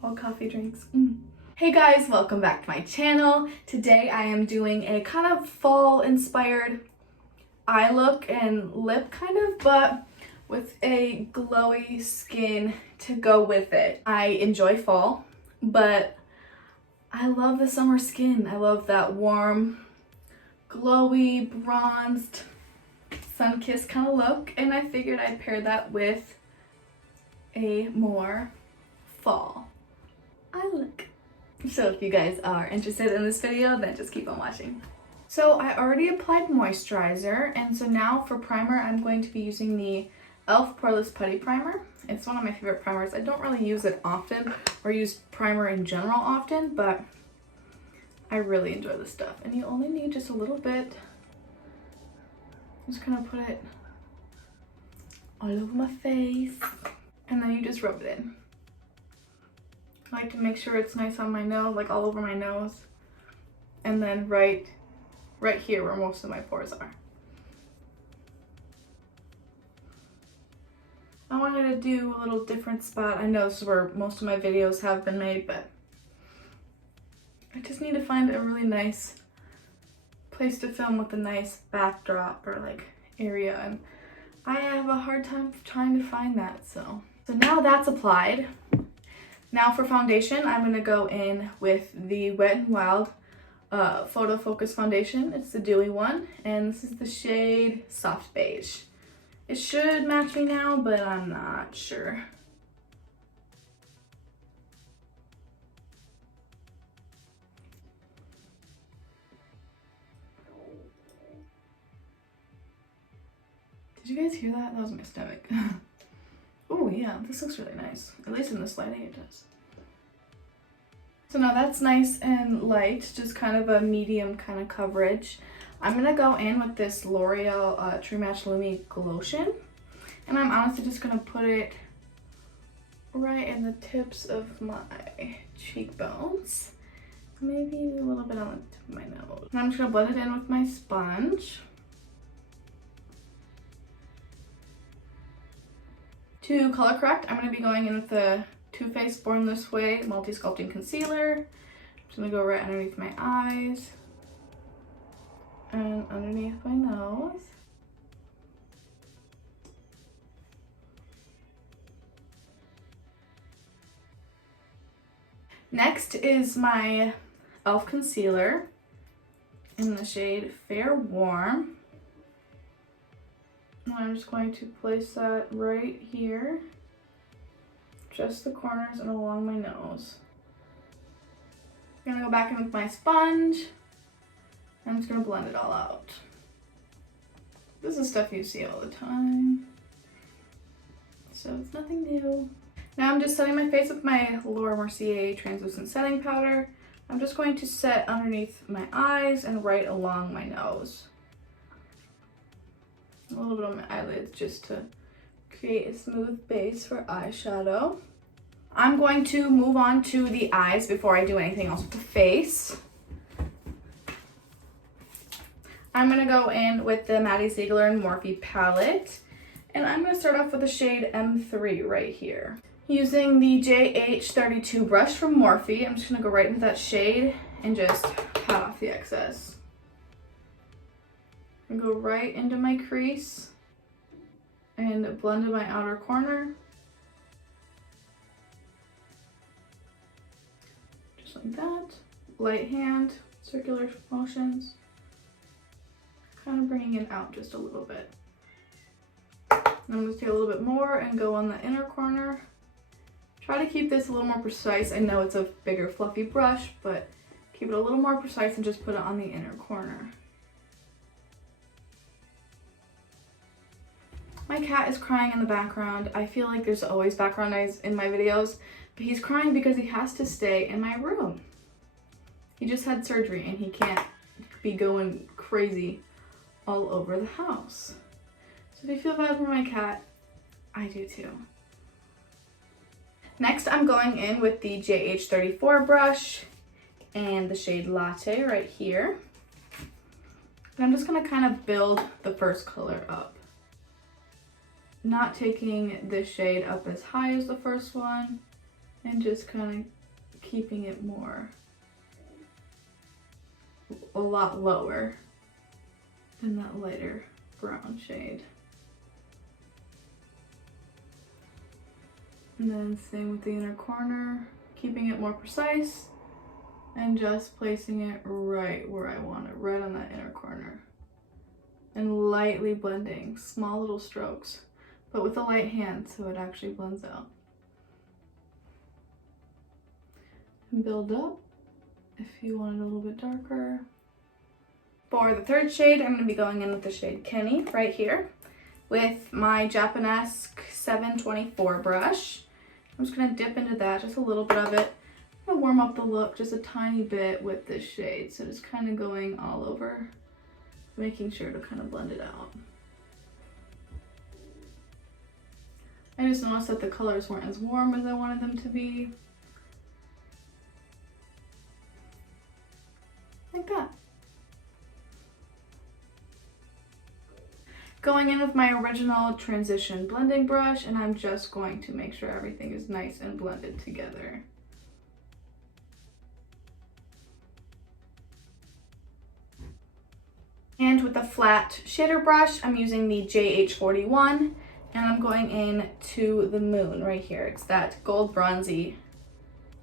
All coffee drinks. Hey guys, welcome back to my channel. Today I am doing a kind of fall inspired eye look and lip kind of, but with a glowy skin to go with it. I enjoy fall, but I love the summer skin. I love that warm, glowy, bronzed, sun-kissed kind of look, and I figured I'd pair that with a more fall eye look. So if you guys are interested in this video, then just keep on watching. So I already applied moisturizer, and so now for primer, I'm going to be using the e.l.f. Poreless Putty Primer. It's one of my favorite primers. I don't really use it often or use primer in general often, but I really enjoy this stuff. And you only need just a little bit. I'm just gonna put it all over my face, and then you just rub it in. I like to make sure it's nice on my nose, like all over my nose, and then right here where most of my pores are. I wanted to do a little different spot. I know this is where most of my videos have been made, but I just need to find a really nice place to film with a nice backdrop or like area, and I have a hard time trying to find that. So now that's applied. Now for foundation, I'm going to go in with the Wet n Wild Photo Focus Foundation. It's the dewy one, and this is the shade Soft Beige. It should match me now, but I'm not sure. Did you guys hear that? That was my stomach. Oh yeah, this looks really nice. At least in this lighting it does. So now that's nice and light, just kind of a medium kind of coverage. I'm gonna go in with this L'Oreal True Match Lumi Glotion, and I'm honestly just gonna put it right in the tips of my cheekbones. Maybe a little bit on the tip of my nose. And I'm just gonna blend it in with my sponge. To color correct, I'm going to be going in with the Too Faced Born This Way Multi-Sculpting Concealer. I'm just going to go right underneath my eyes and underneath my nose. Next is my e.l.f. concealer in the shade Fair Warm. I'm just going to place that right here, just the corners and along my nose. I'm gonna go back in with my sponge, and I'm just gonna blend it all out. This is stuff you see all the time, so it's nothing new. Now I'm just setting my face with my Laura Mercier translucent setting powder. I'm just going to set underneath my eyes and right along my nose. A little bit on my eyelids just to create a smooth base for eyeshadow. I'm going to move on to the eyes before I do anything else with the face. I'm going to go in with the Maddie Ziegler and Morphe palette, and I'm going to start off with the shade M3 right here. Using the JH32 brush from Morphe, I'm just going to go right into that shade and just pat off the excess. And go right into my crease and blend in my outer corner. Just like that. Light hand, circular motions. Kind of bringing it out just a little bit. And I'm going to take a little bit more and go on the inner corner. Try to keep this a little more precise. I know it's a bigger fluffy brush, but keep it a little more precise and just put it on the inner corner. My cat is crying in the background. I feel like there's always background noise in my videos, but he's crying because he has to stay in my room. He just had surgery and he can't be going crazy all over the house. So if you feel bad for my cat, I do too. Next, I'm going in with the JH34 brush and the shade Latte right here. And I'm just gonna kind of build the first color up. Not taking this shade up as high as the first one, and just kind of keeping it a lot lower than that lighter brown shade. And then same with the inner corner, keeping it more precise and just placing it right where I want it, right on that inner corner. And lightly blending, small little strokes, but with a light hand so it actually blends out. And build up if you want it a little bit darker. For the third shade, I'm going to be going in with the shade Kenny right here with my Japanesque 724 brush. I'm just going to dip into that, just a little bit of it. I'm going to warm up the look just a tiny bit with this shade. So just kind of going all over, making sure to kind of blend it out. I just noticed that the colors weren't as warm as I wanted them to be. Like that. Going in with my original transition blending brush, and I'm just going to make sure everything is nice and blended together. And with a flat shader brush, I'm using the JH41, and I'm going in to the moon right here. It's that gold bronzy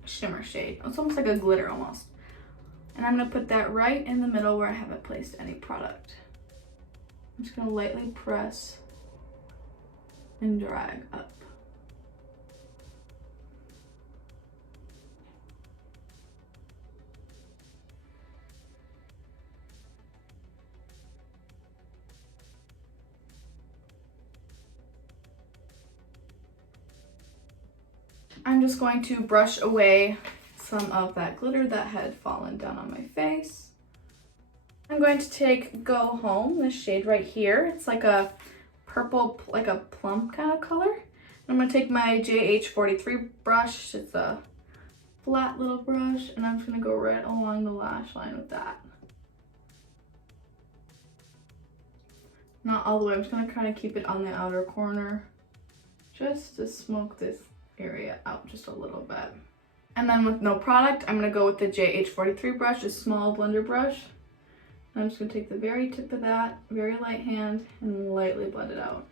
shimmer shade. It's almost like a glitter almost. And I'm gonna put that right in the middle where I haven't placed any product. I'm just gonna lightly press and drag up. I'm just going to brush away some of that glitter that had fallen down on my face. I'm going to take Go Home, this shade right here. It's like a purple, like a plum kind of color. I'm going to take my JH43 brush. It's a flat little brush, and I'm just going to go right along the lash line with that. Not all the way. I'm just going to kind of keep it on the outer corner just to smoke this area out just a little bit. And then with no product, I'm going to go with the JH43 brush, a small blender brush. And I'm just going to take the very tip of that, very light hand, and lightly blend it out.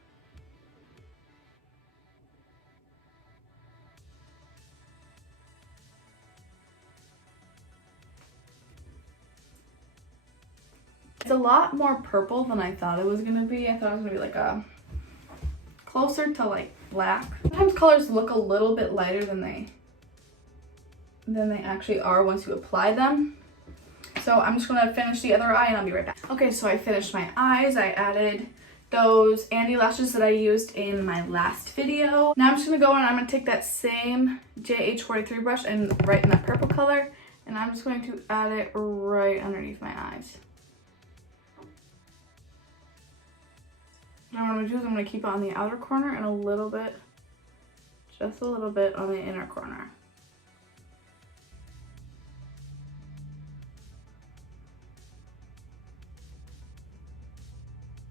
It's a lot more purple than I thought it was going to be. I thought it was going to be like a closer to like black. Sometimes colors look a little bit lighter than they actually are once you apply them. So I'm just gonna finish the other eye and I'll be right back. Okay, so I finished my eyes. I added those Andy lashes that I used in my last video. Now I'm just gonna go and I'm gonna take that same JH43 brush and right in that purple color, and I'm just going to add it right underneath my eyes. Now what I'm gonna do is I'm gonna keep it on the outer corner and a little bit, just a little bit on the inner corner.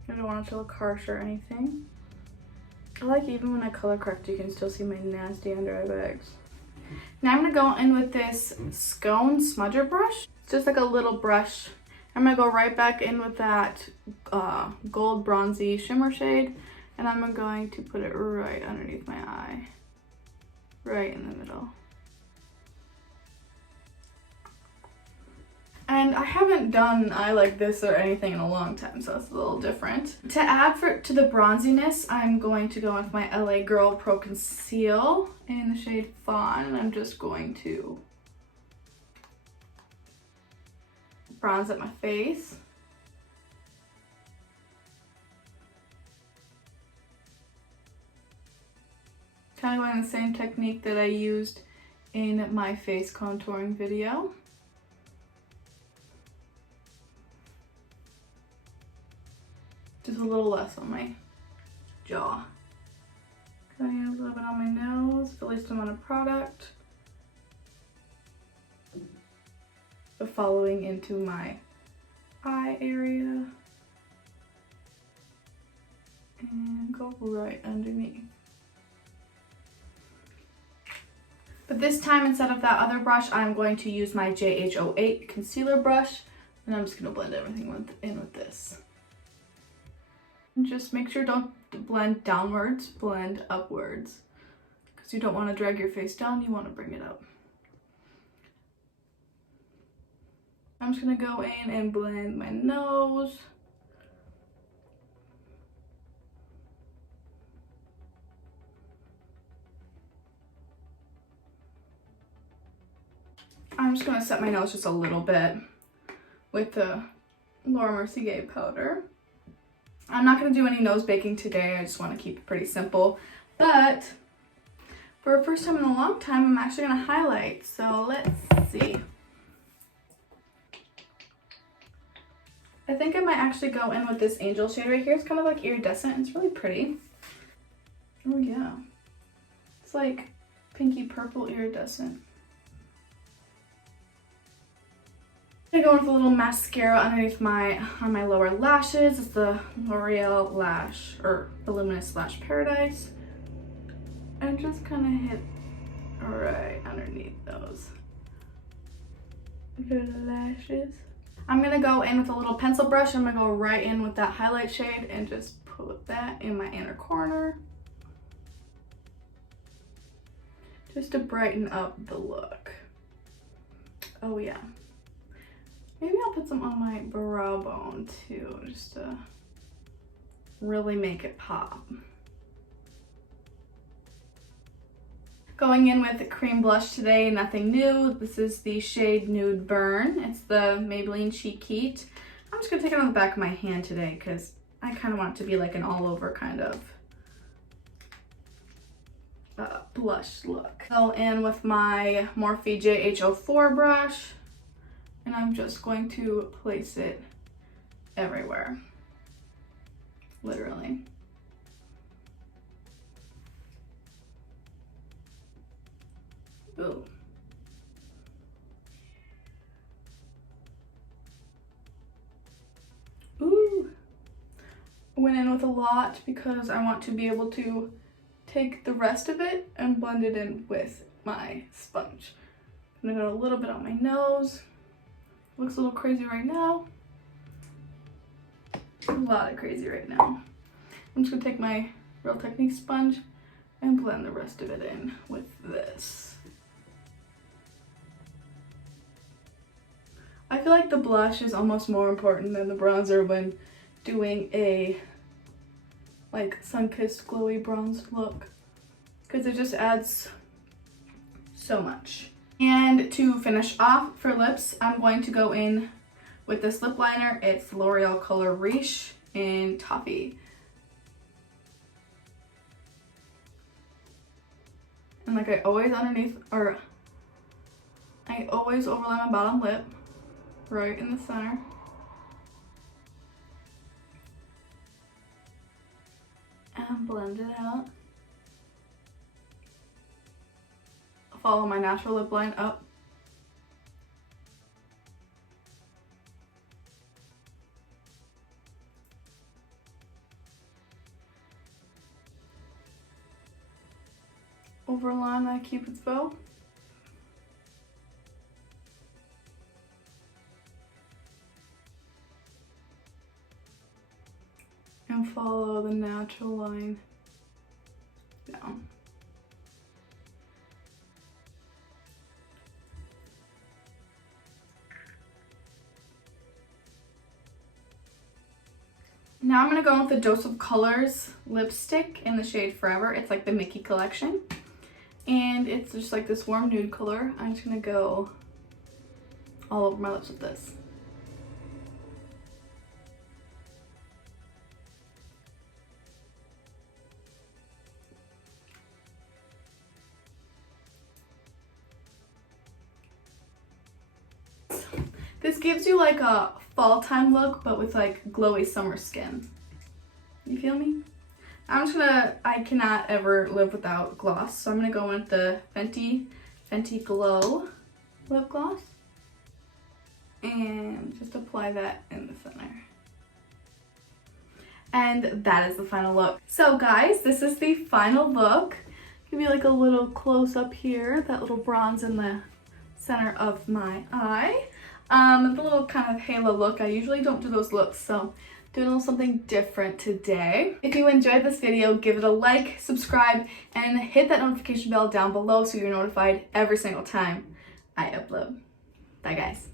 I don't want it to look harsh or anything. I like even when I color correct, you can still see my nasty under eye bags. Now I'm gonna go in with this Scone smudger brush. It's just like a little brush. I'm gonna go right back in with that gold bronzy shimmer shade, and I'm going to put it right underneath my eye, right in the middle. And I haven't done an eye like this or anything in a long time, so it's a little different. To add to the bronziness, I'm going to go with my LA Girl Pro Conceal in the shade Fawn, and I'm just going to bronze up my face. Kind of going the same technique that I used in my face contouring video. Just a little less on my jaw. Going a little bit on my nose, the least amount of product. But following into my eye area. And go right underneath. But this time, instead of that other brush, I'm going to use my JH08 concealer brush, and I'm just going to blend everything in with this. And just make sure don't blend downwards, blend upwards, because you don't want to drag your face down, you want to bring it up. I'm just going to go in and blend my nose. I'm just going to set my nose just a little bit with the Laura Mercier powder. I'm not going to do any nose baking today. I just want to keep it pretty simple. But for the first time in a long time, I'm actually going to highlight. So let's see. I think I might actually go in with this Angel shade right here. It's kind of like iridescent. It's really pretty. Oh yeah. It's like pinky purple iridescent. I'm gonna go with a little mascara underneath on my lower lashes. It's the L'Oreal Lash, or Voluminous Lash Paradise. And just kind of hit right underneath those little lashes. I'm gonna go in with a little pencil brush. I'm gonna go right in with that highlight shade and just put that in my inner corner. Just to brighten up the look. Oh yeah. Maybe I'll put some on my brow bone too, just to really make it pop. Going in with a cream blush today, nothing new. This is the shade Nude Burn. It's the Maybelline Cheek Heat. I'm just gonna take it on the back of my hand today because I kind of want it to be like an all over kind of blush look. Go in with my Morphe JH04 brush. And I'm just going to place it everywhere, literally. Ooh. Ooh. I went in with a lot because I want to be able to take the rest of it and blend it in with my sponge. I'm gonna go a little bit on my nose. Looks a little crazy right now. A lot of crazy right now. I'm just gonna take my Real Technique sponge and blend the rest of it in with this. I feel like the blush is almost more important than the bronzer when doing a like sun-kissed glowy bronze look, because it just adds so much. And to finish off for lips, I'm going to go in with this lip liner. It's L'Oreal Color Riche in Toffee. And like I always I always overlay my bottom lip right in the center. And blend it out. Follow my natural lip line up. Overline my Cupid's bow. And follow the natural line down. Now I'm going to go with the Dose of Colors lipstick in the shade Forever. It's like the Mickey collection. And it's just like this warm nude color. I'm just going to go all over my lips with this. This gives you like a fall time look, but with like glowy summer skin. You feel me? I cannot ever live without gloss, so I'm gonna go in with the Fenty Glow lip gloss. And just apply that in the center. And that is the final look. So guys, this is the final look. give you like a little close up here, that little bronze in the center of my eye. The little kind of halo look. I usually don't do those looks, so doing a little something different today. If you enjoyed this video, give it a like, subscribe, and hit that notification bell down below so you're notified every single time I upload. Bye guys.